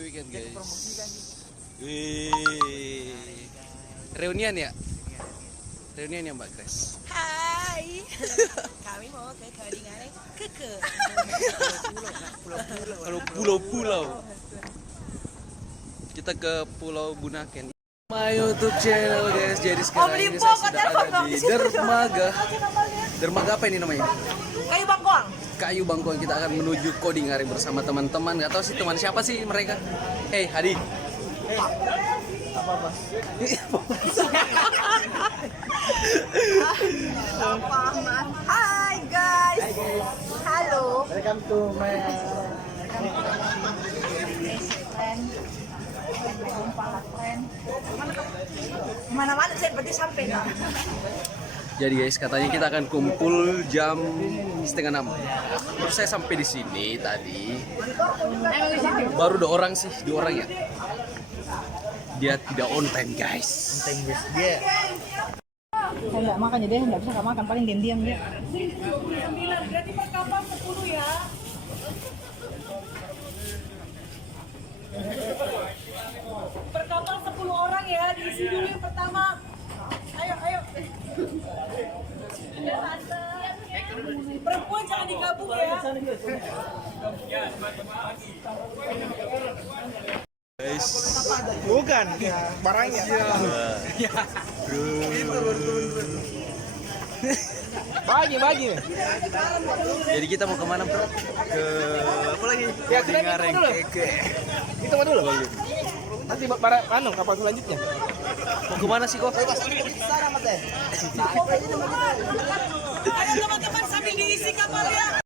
weekend guys. Wih. Reunian ya? Reunian ya Mbak Grace? Hai. Kami mau ke Kodingan ke pulau-pulau. Kita ke Pulau Bunaken. My YouTube channel guys. Jadi sekarang ini saya sudah ada di dermaga. Dermaga apa ini namanya? Kayu Bangkong. Kayu Bangkong. Kita akan menuju Kodingan bersama teman-teman. Gak tahu sih teman siapa sih mereka. Hey Hadi. Apa bos? Hai guys. Halo. Welcome to my Mana-mana saya berarti sampai nih. Jadi guys, katanya kita akan kumpul jam 5:30. Terus saya sampai di sini tadi. Baru 2 orang sih, 2 orang ya. Dia tidak on time guys. on time bus dia. Saya nggak makan jadi nggak bisa makan paling diam-diam dia. 9, berarti per kapal 10 ya. Per kapal 10 orang ya, diisi dulu yang pertama. Ayo, ayo. Ya, tante. Perempuan jangan digabung ya. Bukan, barangnya. Bagi. Jadi kita mau kemana bro? Ke apa lagi? Ya, sudah nih, tunggu dulu. Kita mau dulu. Nanti barang kapal selanjutnya. Mau kemana sih kok? Ayo teman-teman sambil diisi kapalnya.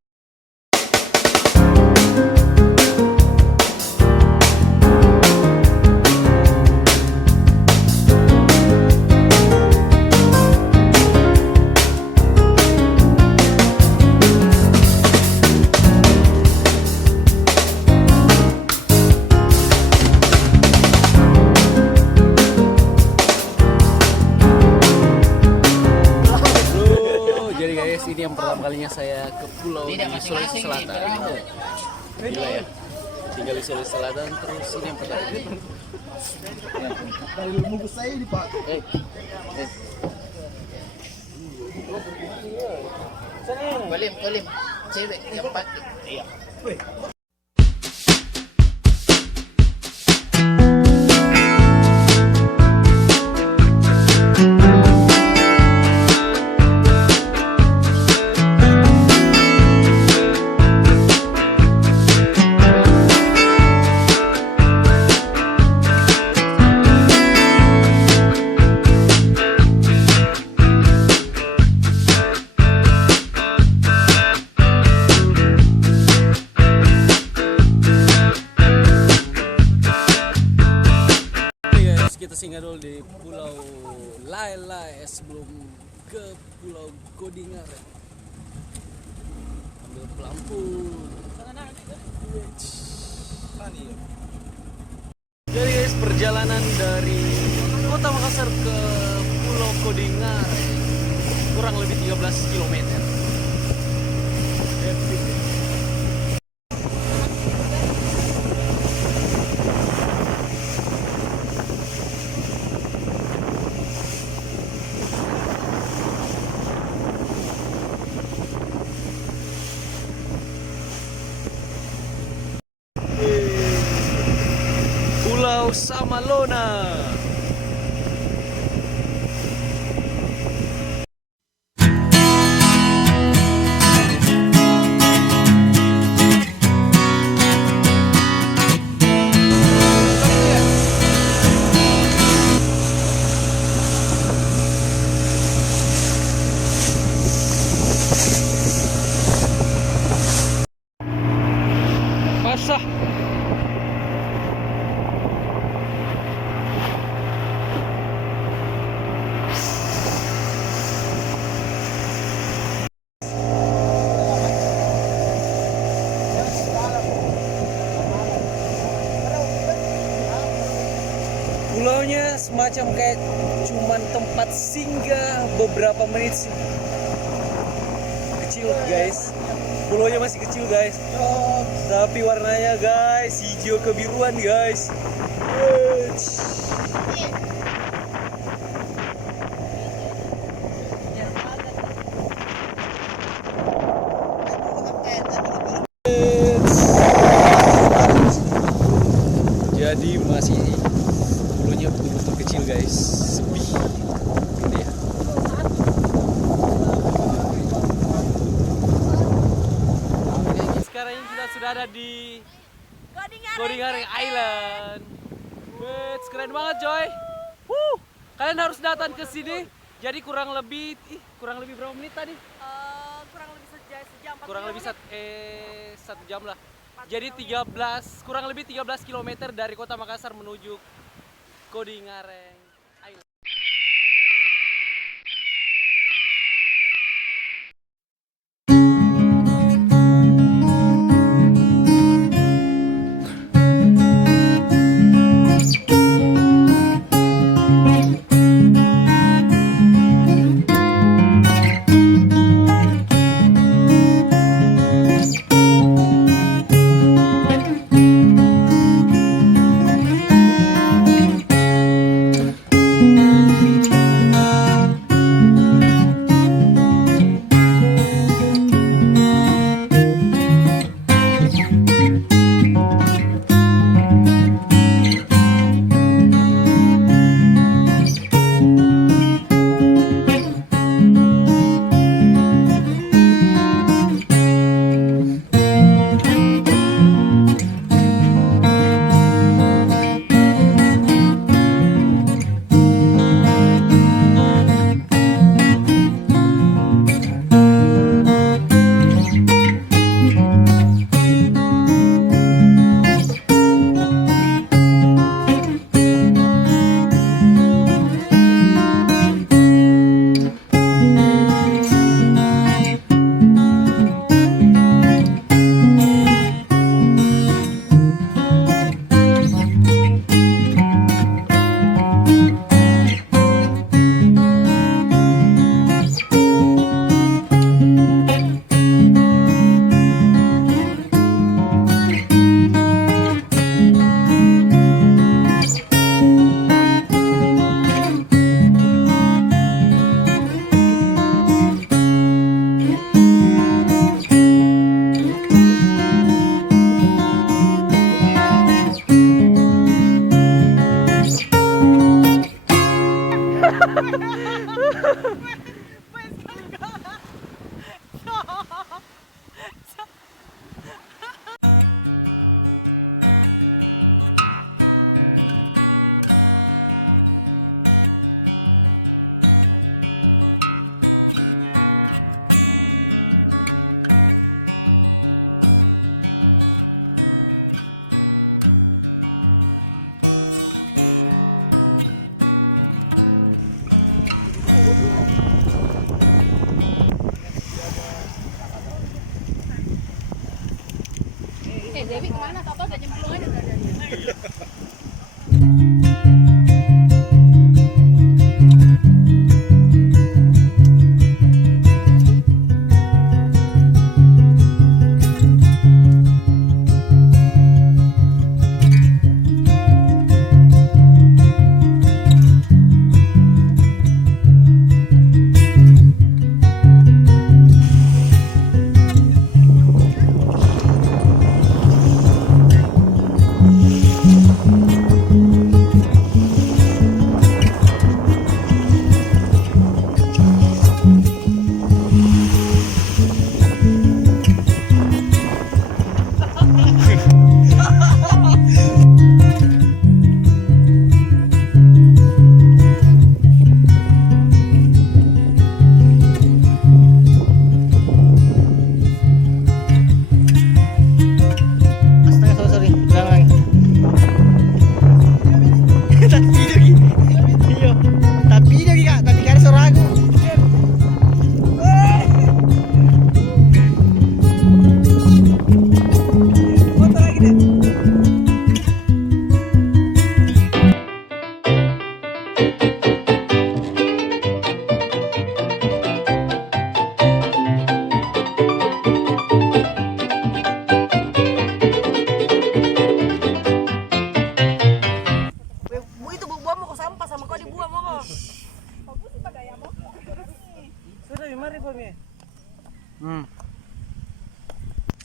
Jadi guys, ini yang pertama kalinya saya ke pulau di Sulawesi Selatan. Gila ya, tinggal di Sulawesi Selatan terus ini yang pertama kali. Dari bungkus saya ini Pak. Kolim, cewek yang pakai. Iya. Kita singgah dulu di Pulau Lai sebelum ke Pulau Kodingan. Ambil pelampung. Jadi guys, perjalanan dari Kota Makassar ke Pulau Kodingan kurang lebih 13 km. Pulau Samalona. Basah. Pulaunya semacam kayak cuman tempat singgah beberapa menit sih. Kecil guys, pulaunya masih kecil guys. Tapi warnanya guys, hijau kebiruan guys. Jadi masih bulunya betul-betul kecil guys, sepi. Ini ya. Sekarang ini kita sudah ada di Kodingareng Island. Bet, keren banget coy. Kalian harus datang ke sini. Jadi kurang lebih berapa menit tadi? kurang lebih sejam. Kurang lebih 1 jam lah. Jadi kurang lebih 13 km dari kota Makassar menuju Kodingareng Island.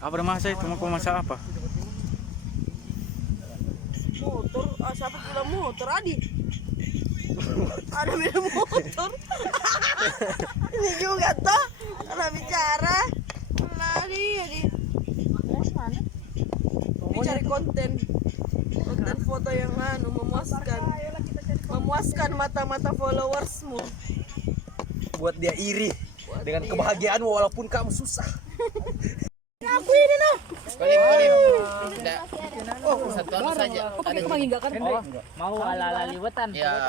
Apa masak? Cuma kau masak apa? Motor, siapa bilang motor? Adi. Ada bilang motor. Ini juga toh, kalau bicara. Lari, Adi. Ini cari konten foto yang memuaskan mata-mata followersmu. Buat dia iri dengan kebahagiaanmu walaupun kamu susah. Oh, mau ala-ala liwetan? Ya.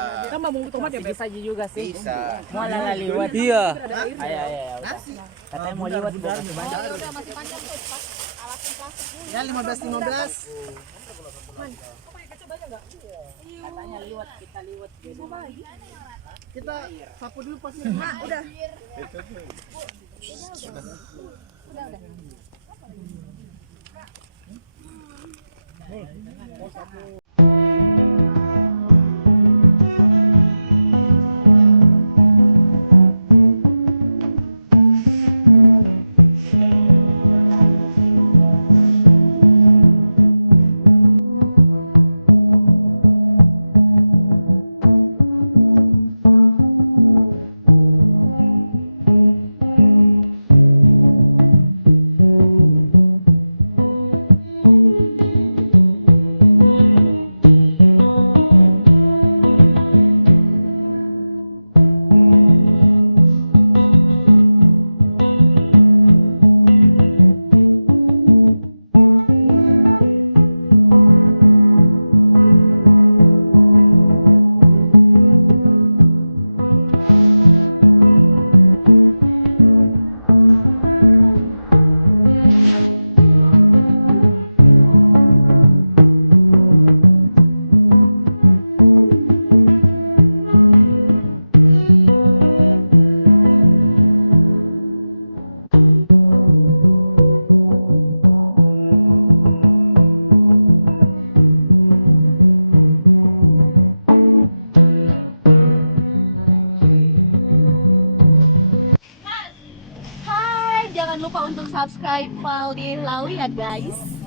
Bisa juga sih. Bisa. Mau ala-ala liwet? Iya. Ayo, udah. Katanya mau liwet, Bu. Kasih banyak. Ya 15. Kita sapu dulu pasnya. Udah. Hai, jangan lupa untuk subscribe Maldi Lawi ya guys.